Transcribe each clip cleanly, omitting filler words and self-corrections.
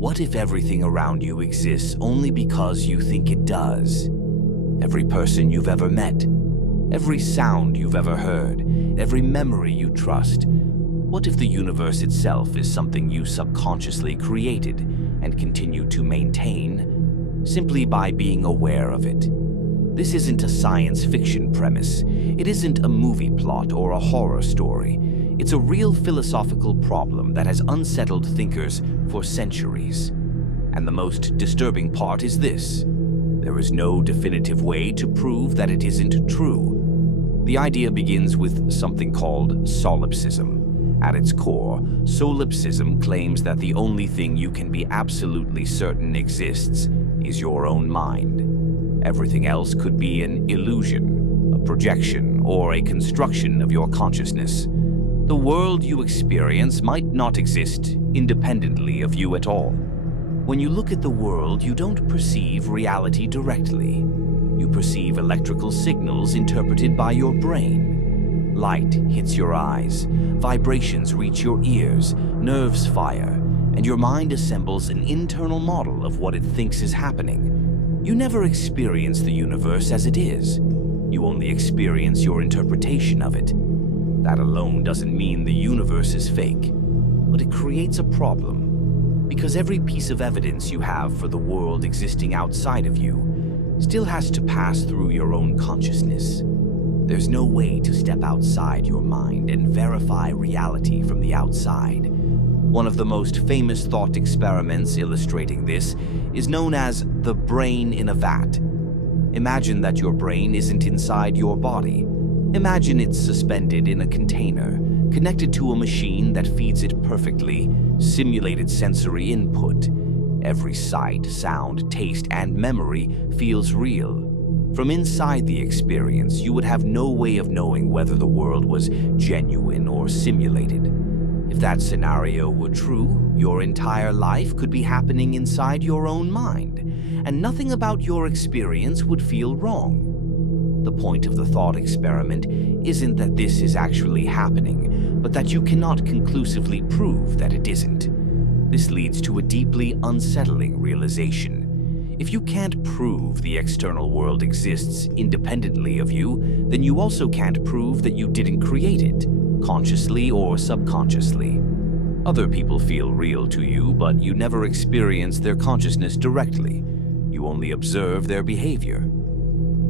What if everything around you exists only because you think it does? Every person you've ever met, every sound you've ever heard, every memory you trust. What if the universe itself is something you subconsciously created and continue to maintain simply by being aware of it? This isn't a science fiction premise. It isn't a movie plot or a horror story. It's a real philosophical problem that has unsettled thinkers for centuries. And the most disturbing part is this: there is no definitive way to prove that it isn't true. The idea begins with something called solipsism. At its core, solipsism claims that the only thing you can be absolutely certain exists is your own mind. Everything else could be an illusion, a projection, or a construction of your consciousness. The world you experience might not exist independently of you at all. When you look at the world, you don't perceive reality directly. You perceive electrical signals interpreted by your brain. Light hits your eyes, vibrations reach your ears, nerves fire, and your mind assembles an internal model of what it thinks is happening. You never experience the universe as it is. You only experience your interpretation of it. That alone doesn't mean the universe is fake, but it creates a problem. Because every piece of evidence you have for the world existing outside of you still has to pass through your own consciousness. There's no way to step outside your mind and verify reality from the outside. One of the most famous thought experiments illustrating this is known as the Brain-in-a-Vat. Imagine that your brain isn't inside your body. Imagine it's suspended in a container, connected to a machine that feeds it perfectly simulated sensory input. Every sight, sound, taste, and memory feels real. From inside the experience, you would have no way of knowing whether the world was genuine or simulated. If that scenario were true, your entire life could be happening inside your own mind, and nothing about your experience would feel wrong. The point of the thought experiment isn't that this is actually happening, but that you cannot conclusively prove that it isn't. This leads to a deeply unsettling realization. If you can't prove the external world exists independently of you, then you also can't prove that you didn't create it, consciously or subconsciously. Other people feel real to you, but you never experience their consciousness directly. You only observe their behavior.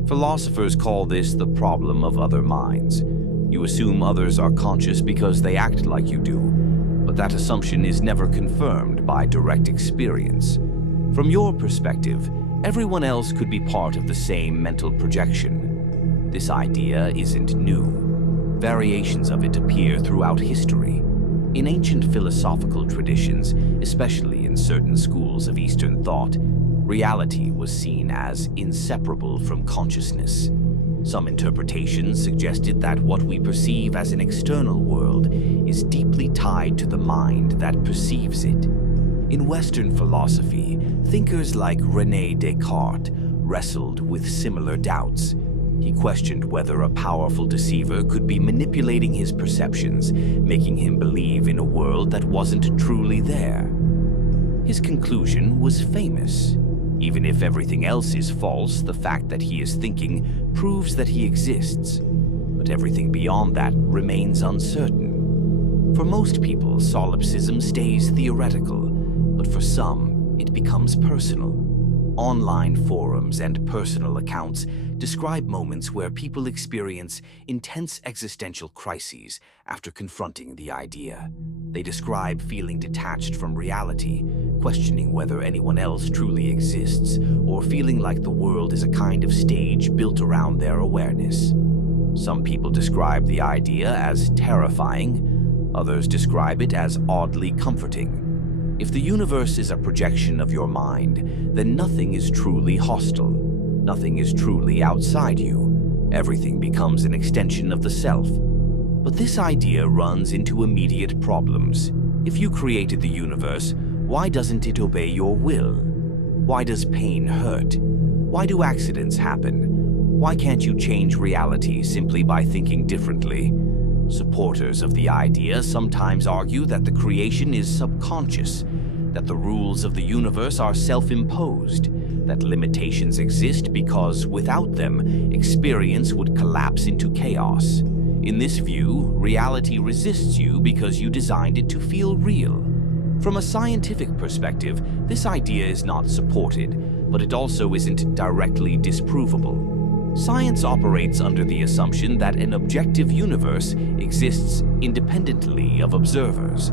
Philosophers call this the problem of other minds. You assume others are conscious because they act like you do, but that assumption is never confirmed by direct experience. From your perspective, everyone else could be part of the same mental projection. This idea isn't new. Variations of it appear throughout history. In ancient philosophical traditions, especially in certain schools of Eastern thought, reality was seen as inseparable from consciousness. Some interpretations suggested that what we perceive as an external world is deeply tied to the mind that perceives it. In Western philosophy, thinkers like René Descartes wrestled with similar doubts. He questioned whether a powerful deceiver could be manipulating his perceptions, making him believe in a world that wasn't truly there. His conclusion was famous. Even if everything else is false, the fact that he is thinking proves that he exists. But everything beyond that remains uncertain. For most people, solipsism stays theoretical, but for some, it becomes personal. Online forums and personal accounts describe moments where people experience intense existential crises after confronting the idea. They describe feeling detached from reality, questioning whether anyone else truly exists, or feeling like the world is a kind of stage built around their awareness. Some people describe the idea as terrifying, others describe it as oddly comforting. If the universe is a projection of your mind, then nothing is truly hostile. Nothing is truly outside you. Everything becomes an extension of the self. But this idea runs into immediate problems. If you created the universe, why doesn't it obey your will? Why does pain hurt? Why do accidents happen? Why can't you change reality simply by thinking differently? Supporters of the idea sometimes argue that the creation is subconscious, that the rules of the universe are self-imposed, that limitations exist because without them, experience would collapse into chaos. In this view, reality resists you because you designed it to feel real. From a scientific perspective, this idea is not supported, but it also isn't directly disprovable. Science operates under the assumption that an objective universe exists independently of observers.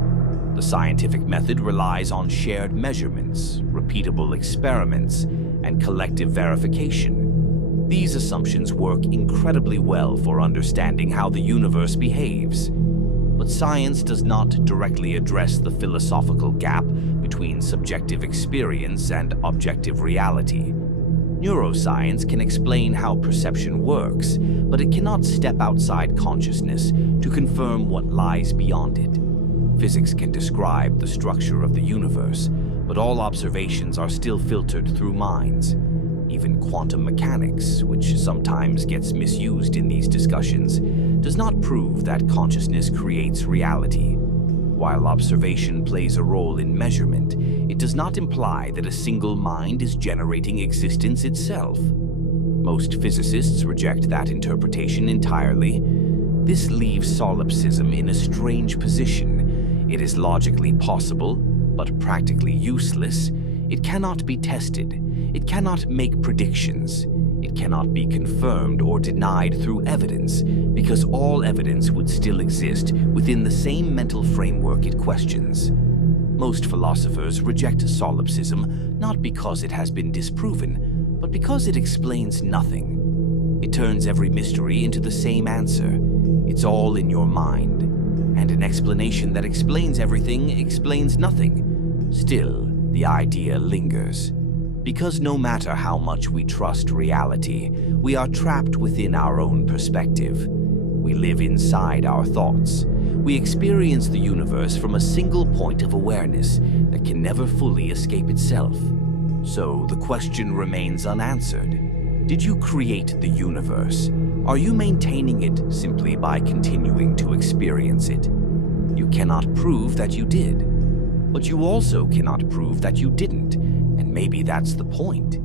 The scientific method relies on shared measurements, repeatable experiments, and collective verification. These assumptions work incredibly well for understanding how the universe behaves. But science does not directly address the philosophical gap between subjective experience and objective reality. Neuroscience can explain how perception works, but it cannot step outside consciousness to confirm what lies beyond it. Physics can describe the structure of the universe, but all observations are still filtered through minds. Even quantum mechanics, which sometimes gets misused in these discussions, does not prove that consciousness creates reality. While observation plays a role in measurement, it does not imply that a single mind is generating existence itself. Most physicists reject that interpretation entirely. This leaves solipsism in a strange position. It is logically possible, but practically useless. It cannot be tested. It cannot make predictions. It cannot be confirmed or denied through evidence, because all evidence would still exist within the same mental framework it questions. Most philosophers reject solipsism not because it has been disproven, but because it explains nothing. It turns every mystery into the same answer. It's all in your mind. And an explanation that explains everything explains nothing. Still, the idea lingers. Because no matter how much we trust reality, we are trapped within our own perspective. We live inside our thoughts. We experience the universe from a single point of awareness that can never fully escape itself. So the question remains unanswered. Did you create the universe? Are you maintaining it simply by continuing to experience it? You cannot prove that you did, but you also cannot prove that you didn't, and maybe that's the point.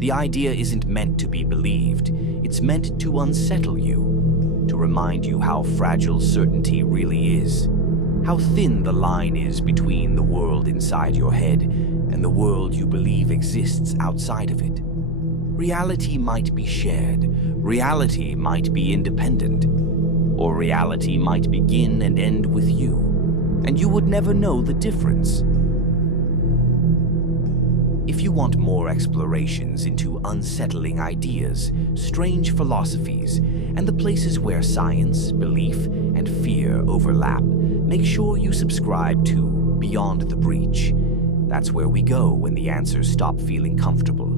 The idea isn't meant to be believed. It's meant to unsettle you, to remind you how fragile certainty really is, how thin the line is between the world inside your head and the world you believe exists outside of it. Reality might be shared, reality might be independent, or reality might begin and end with you, and you would never know the difference. If you want more explorations into unsettling ideas, strange philosophies, and the places where science, belief, and fear overlap, make sure you subscribe to Beyond the Breach. That's where we go when the answers stop feeling comfortable.